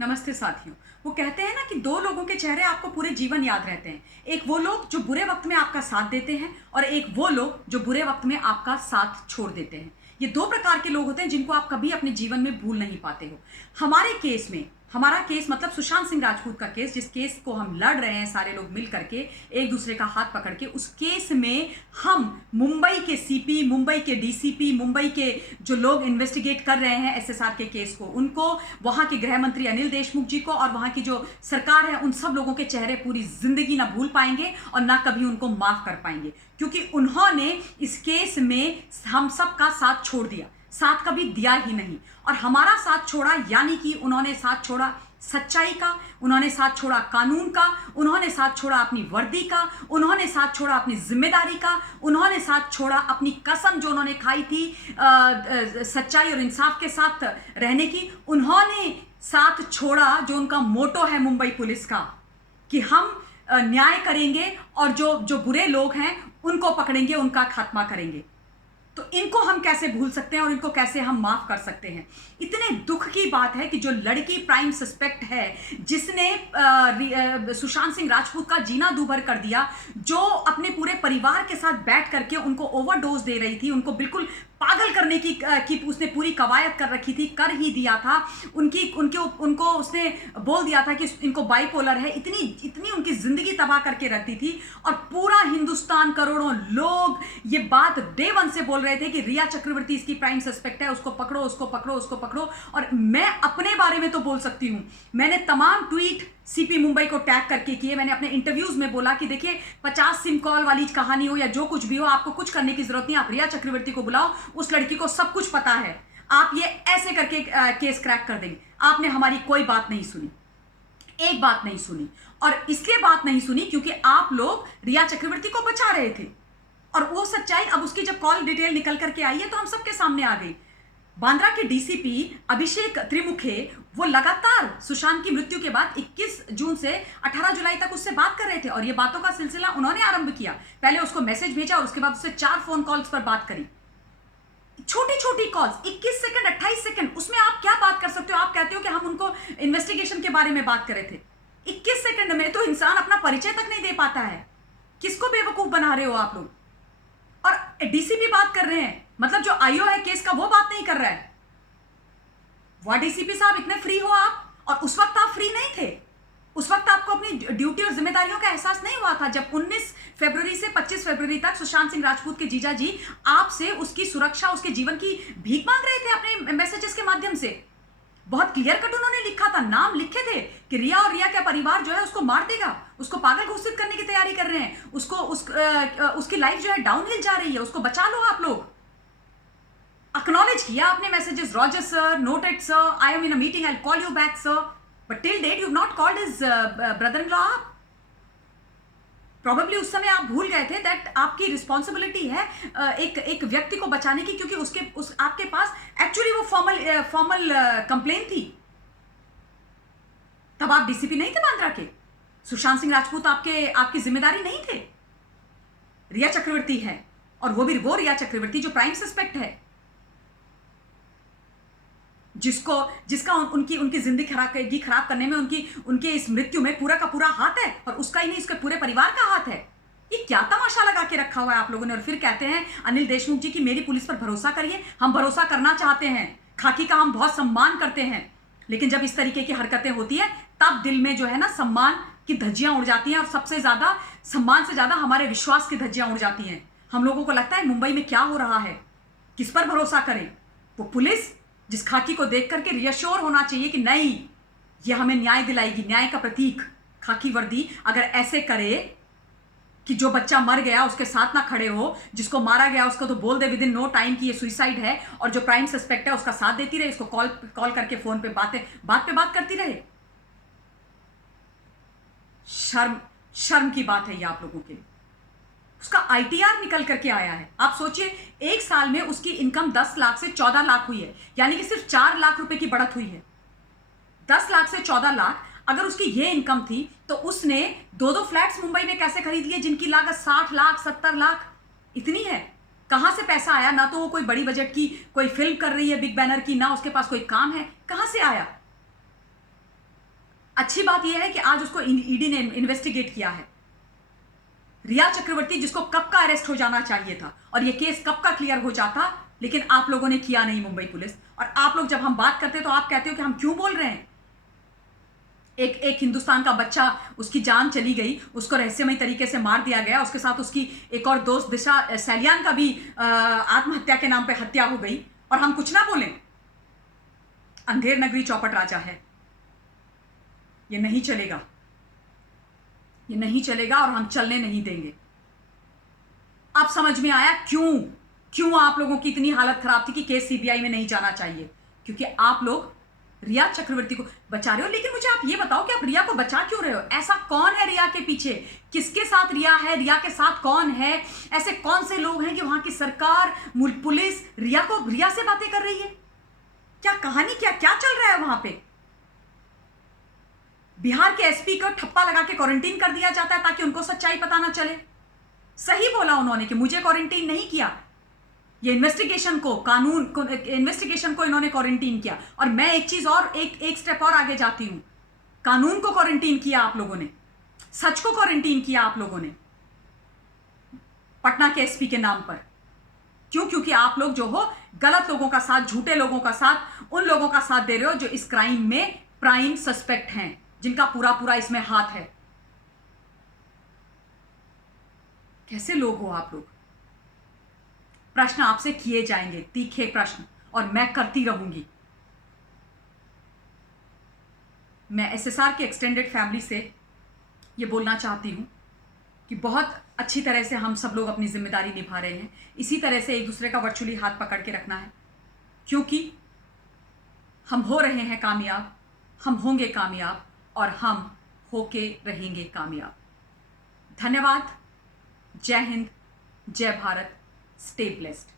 नमस्ते साथियों। वो कहते हैं ना कि दो लोगों के चेहरे आपको पूरे जीवन याद रहते हैं। एक वो लोग जो बुरे वक्त में आपका साथ देते हैं और एक वो लोग जो बुरे वक्त में आपका साथ छोड़ देते हैं। ये दो प्रकार के लोग होते हैं जिनको आप कभी अपने जीवन में भूल नहीं पाते हो। हमारे केस में हमारा केस मतलब सुशांत सिंह राजपूत का केस, जिस केस को हम लड़ रहे हैं सारे लोग मिल करके एक दूसरे का हाथ पकड़ के, उस केस में हम मुंबई के सीपी, मुंबई के डीसीपी, मुंबई के जो लोग इन्वेस्टिगेट कर रहे हैं एसएसआर के केस को, उनको, वहां के गृह मंत्री अनिल देशमुख जी को और वहां की जो सरकार है उन सब लोगों के चेहरे पूरी जिंदगी ना भूल पाएंगे और ना कभी उनको माफ कर पाएंगे, क्योंकि उन्होंने इस केस में हम सब का साथ छोड़ दिया, साथ कभी दिया ही नहीं। और हमारा साथ छोड़ा यानी कि उन्होंने साथ छोड़ा सच्चाई का, उन्होंने साथ छोड़ा कानून का, उन्होंने साथ छोड़ा अपनी वर्दी का, उन्होंने साथ छोड़ा अपनी जिम्मेदारी का, उन्होंने साथ छोड़ा अपनी कसम जो उन्होंने खाई थी सच्चाई और इंसाफ के साथ रहने की। उन्होंने साथ छोड़ा जो उनका मोटो है मुंबई पुलिस का कि हम न्याय करेंगे और जो जो बुरे लोग हैं उनको पकड़ेंगे, उनका खात्मा करेंगे। तो इनको हम कैसे भूल सकते हैं और इनको कैसे हम माफ कर सकते हैं। इतने दुख की बात है कि जो लड़की प्राइम सस्पेक्ट है, जिसने सुशांत सिंह राजपूत का जीना दूभर कर दिया, जो अपने पूरे परिवार के साथ बैठ करके उनको ओवरडोज दे रही थी, उनको बिल्कुल पागल करने की उसने पूरी कवायद कर रखी थी, कर ही दिया था। उनको उसने बोल दिया था कि इनको बाइपोलर है, इतनी उनकी जिंदगी तबाह करके रखती थी। और पूरा हिंदुस्तान, करोड़ों लोग ये बात डे वन से बोल रहे थे कि रिया चक्रवर्ती इसकी प्राइम सस्पेक्ट है, उसको पकड़ो, उसको पकड़ो, उसको पकड़ो। और मैं अपने बारे में तो बोल सकती हूं, मैंने तमाम ट्वीट सीपी मुंबई को टैग करके किए। मैंने अपने इंटरव्यूज में बोला कि देखिए 50 सिम कॉल वाली कहानी हो या जो कुछ भी हो, आपको कुछ करने की जरूरत नहीं, आप रिया चक्रवर्ती को बुलाओ, उस लड़की को सब कुछ पता है, आप ये ऐसे करके केस क्रैक कर देंगे। आपने हमारी कोई बात नहीं सुनी, एक बात नहीं सुनी। और इसलिए बात नहीं सुनी क्योंकि आप लोग रिया चक्रवर्ती को बचा रहे थे। और वो सच्चाई अब उसकी जब कॉल डिटेल निकल करके आई है तो हम सबके सामने आ गई। बांद्रा के डीसीपी अभिषेक त्रिमुखे वो लगातार सुशांत की मृत्यु के बाद 21 जून से 18 जुलाई तक उससे बात कर रहे थे और ये बातों का सिलसिला उन्होंने आरंभ किया। पहले उसको मैसेज भेजा और उसके बाद उससे 4 फोन कॉल्स पर बात करी, छोटी छोटी कॉल्स, 21 सेकंड, 28 सेकंड, उसमें आप क्या बात कर सकते हो। आप कहते हो कि हम उनको इन्वेस्टिगेशन के बारे में बात कर रहे थे। 21 सेकंड में तो इंसान अपना परिचय तक नहीं दे पाता है। किसको बेवकूफ बना रहे हो आप लोग। और डीसीपी बात कर रहे हैं, मतलब जो आईओ है केस का वो बात नहीं कर रहा है। वाह डीसीपी साहब, इतने फ्री हो आप। और उस वक्त आप फ्री नहीं थे, उस वक्त आपको अपनी ड्यूटी और जिम्मेदारियों का एहसास नहीं हुआ था जब 19 फरवरी से 25 फरवरी तक सुशांत सिंह राजपूत के जीजा जी आपसे उसकी सुरक्षा, उसके जीवन की भीख मांग रहे थे अपने मैसेजेस के माध्यम से। बहुत क्लियर कट उन्होंने लिखा था, नाम लिखे थे कि रिया और रिया का परिवार जो है उसको मार देगा, उसको पागल घोषित करने की तैयारी कर रहे हैं, उसकी लाइफ जो है डाउनहिल जा रही है, उसको बचा लो आप लोग। एक्नॉलेज किया आपने messages, roger sir, noted sir, I am in a meeting, I will call you back sir, but till date you have not called his brother in law. आप प्रॉबेबली उस समय आप भूल गए थे दैट आपकी रिस्पॉन्सिबिलिटी है एक व्यक्ति को बचाने की, क्योंकि आपके पास एक्चुअली वो फॉर्मल कंप्लेन थी। तब आप डीसीपी नहीं थे बांद्रा के, सुशांत सिंह राजपूत आपकी जिम्मेदारी नहीं थे। रिया चक्रवर्ती है, और वो रिया चक्रवर्ती जो प्राइम सस्पेक्ट है, जिसका उनकी जिंदगी खराब करने में, उनके इस मृत्यु में पूरा का पूरा हाथ है, और उसका ही नहीं, उसके पूरे परिवार का हाथ है। ये क्या तमाशा लगा के रखा हुआ है आप लोगों ने। और फिर कहते हैं अनिल देशमुख जी की मेरी पुलिस पर भरोसा करिए। हम भरोसा करना चाहते हैं, खाकी का हम बहुत सम्मान करते हैं, लेकिन जब इस तरीके की हरकतें होती है तब दिल में जो है ना सम्मान की धज्जियां उड़ जाती हैं। और सबसे ज्यादा सम्मान से ज्यादा हमारे विश्वास की धज्जियां उड़ जाती हैं। हम लोगों को लगता है मुंबई में क्या हो रहा है, किस पर भरोसा करें। वो पुलिस जिस खाकी को देख करके रियश्योर होना चाहिए कि नहीं, ये हमें न्याय दिलाएगी, न्याय का प्रतीक खाकी वर्दी अगर ऐसे करे कि जो बच्चा मर गया उसके साथ ना खड़े हो, जिसको मारा गया उसको तो बोल दे विद इन नो टाइम कि ये सुइसाइड है, और जो प्राइम सस्पेक्ट है उसका साथ देती रहे, इसको कॉल करके फोन पे बात करती रहे। शर्म की बात है ये आप लोगों के लिए। उसका आईटीआर निकल करके आया है। आप सोचिए, एक साल में उसकी इनकम 10 लाख से 14 लाख हुई है, यानी कि सिर्फ 4 लाख रुपए की बढ़त हुई है। 10 लाख से 14 लाख अगर उसकी ये इनकम थी तो उसने 2 फ्लैट्स मुंबई में कैसे खरीद लिए जिनकी लागत 60 लाख 70 लाख इतनी है। कहां से पैसा आया? ना तो वो कोई बड़ी बजट की कोई फिल्म कर रही है बिग बैनर की, ना उसके पास कोई काम है, कहां से आया? अच्छी बात यह है कि आज उसको ईडी ने इन्वेस्टिगेट किया है। रिया चक्रवर्ती जिसको कब का अरेस्ट हो जाना चाहिए था और यह केस कब का क्लियर हो जाता, लेकिन आप लोगों ने किया नहीं, मुंबई पुलिस। और आप लोग जब हम बात करते तो आप कहते हो कि हम क्यों बोल रहे हैं। एक हिंदुस्तान का बच्चा, उसकी जान चली गई, उसको रहस्यमय तरीके से मार दिया गया, उसके साथ उसकी एक और दोस्त दिशा सैलियान का भी आत्महत्या के नाम पे हत्या हो गई, और हम कुछ ना बोलें। अंधेर नगरी चौपट राजा है। ये नहीं चलेगा, ये नहीं चलेगा और हम चलने नहीं देंगे। अब समझ में आया क्यों आप लोगों की इतनी हालत खराब थी कि केस सीबीआई में नहीं जाना चाहिए, क्योंकि आप लोग रिया चक्रवर्ती को बचा रहे हो। लेकिन मुझे आप ये बताओ कि आप रिया को बचा क्यों रहे हो? ऐसा कौन है रिया के पीछे? किसके साथ रिया है? रिया के साथ कौन है? ऐसे कौन से लोग हैं कि वहां की सरकार, पुलिस रिया से बातें कर रही है? क्या कहानी, क्या चल रहा है वहां पे? बिहार के एसपी को ठप्पा लगा के क्वारंटीन कर दिया जाता है ताकि उनको सच्चाई पता ना चले। सही बोला उन्होंने कि मुझे क्वारंटीन नहीं किया, ये इन्वेस्टिगेशन को इन्होंने क्वारंटीन किया। और मैं एक चीज और, एक स्टेप और आगे जाती हूं। कानून को क्वारंटीन किया आप लोगों ने, सच को क्वारंटीन किया आप लोगों ने पटना के एसपी के नाम पर। क्यों? क्योंकि आप लोग जो हो गलत लोगों का साथ, झूठे लोगों का साथ, उन लोगों का साथ दे रहे हो जो इस क्राइम में प्राइम सस्पेक्ट हैं, जिनका पूरा इसमें हाथ है। कैसे लोग हो आप लोग? प्रश्न आपसे किए जाएंगे, तीखे प्रश्न, और मैं करती रहूंगी। मैं एसएसआर के एक्सटेंडेड फैमिली से ये बोलना चाहती हूं कि बहुत अच्छी तरह से हम सब लोग अपनी जिम्मेदारी निभा रहे हैं। इसी तरह से एक दूसरे का वर्चुअली हाथ पकड़ के रखना है, क्योंकि हम हो रहे हैं कामयाब, हम होंगे कामयाब, और हम होके रहेंगे कामयाब। धन्यवाद। जय हिंद, जय भारत। Stay blessed.